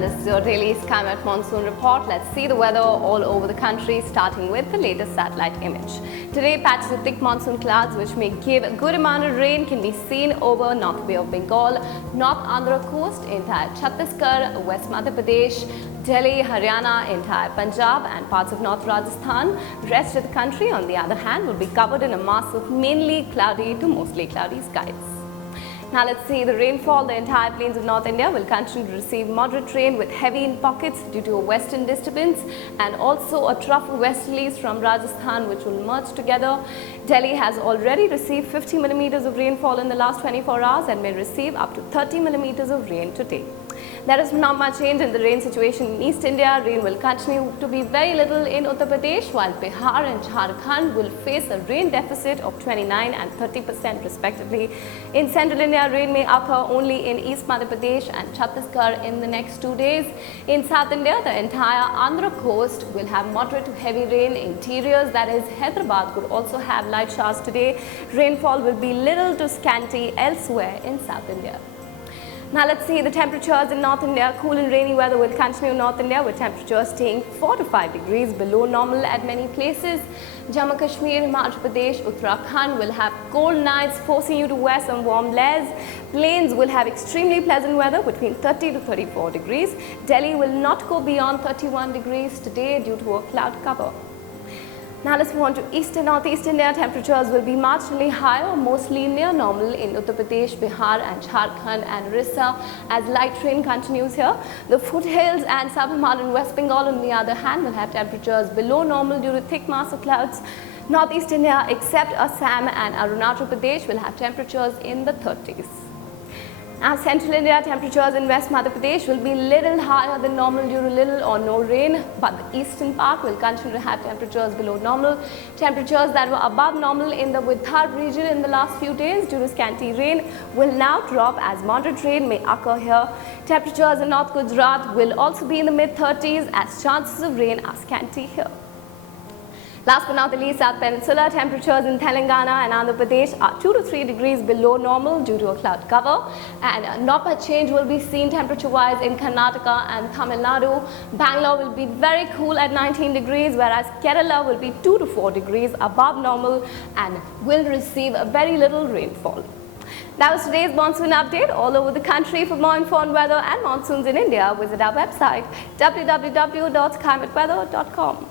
This is your daily SkyMet monsoon report. Let's see the weather all over the country, starting with the latest satellite image. Today, patches of thick monsoon clouds which may give a good amount of rain can be seen over North Bay of Bengal, North Andhra coast, entire Chhattisgarh, West Madhya Pradesh, Delhi, Haryana, entire Punjab and parts of North Rajasthan. Rest of the country, on the other hand, will be covered in a mass of mainly cloudy to mostly cloudy skies. Now let's see the rainfall. The entire plains of North India will continue to receive moderate rain with heavy in pockets due to a western disturbance and also a trough of westerlies from Rajasthan which will merge together. Delhi has already received 50 millimeters of rainfall in the last 24 hours and may receive up to 30 millimeters of rain today. There is not much change in the rain situation in East India. Rain will continue to be very little in Uttar Pradesh, while Bihar and Jharkhand will face a rain deficit of 29% and 30% respectively. In Central India, rain may occur only in East Madhya Pradesh and Chhattisgarh in the next 2 days. In South India, the entire Andhra coast will have moderate to heavy rain. Interiors, that is Hyderabad, could also have light showers today. Rainfall will be little to scanty elsewhere in South India. Now let's see the temperatures in North India. Cool and rainy weather will continue in North India with temperatures staying 4 to 5 degrees below normal at many places. Jammu Kashmir, Madhya Pradesh, Uttarakhand will have cold nights forcing you to wear some warm layers. Plains will have extremely pleasant weather between 30 to 34 degrees. Delhi will not go beyond 31 degrees today due to a cloud cover. Now let's move on to East and Northeast India. Temperatures will be marginally higher, mostly near normal in Uttar Pradesh, Bihar and Jharkhand and Orissa as light rain continues here. The foothills and Sub-Himalayan and West Bengal, on the other hand, will have temperatures below normal due to thick mass of clouds. Northeast India, except Assam and Arunachal Pradesh, will have temperatures in the 30s. Now, Central India, temperatures in West Madhya Pradesh will be little higher than normal due to little or no rain, but the eastern part will continue to have temperatures below normal. Temperatures that were above normal in the Vidarbha region in the last few days due to scanty rain will now drop as moderate rain may occur here. Temperatures in North Gujarat will also be in the mid-30s as chances of rain are scanty here. Last but not the least, South Peninsula, temperatures in Telangana and Andhra Pradesh are 2 to 3 degrees below normal due to a cloud cover, and not much change will be seen temperature-wise in Karnataka and Tamil Nadu. Bangalore will be very cool at 19 degrees, whereas Kerala will be 2 to 4 degrees above normal and will receive a very little rainfall. That was today's monsoon update all over the country. For more informed weather and monsoons in India, visit our website www.skymetweather.com.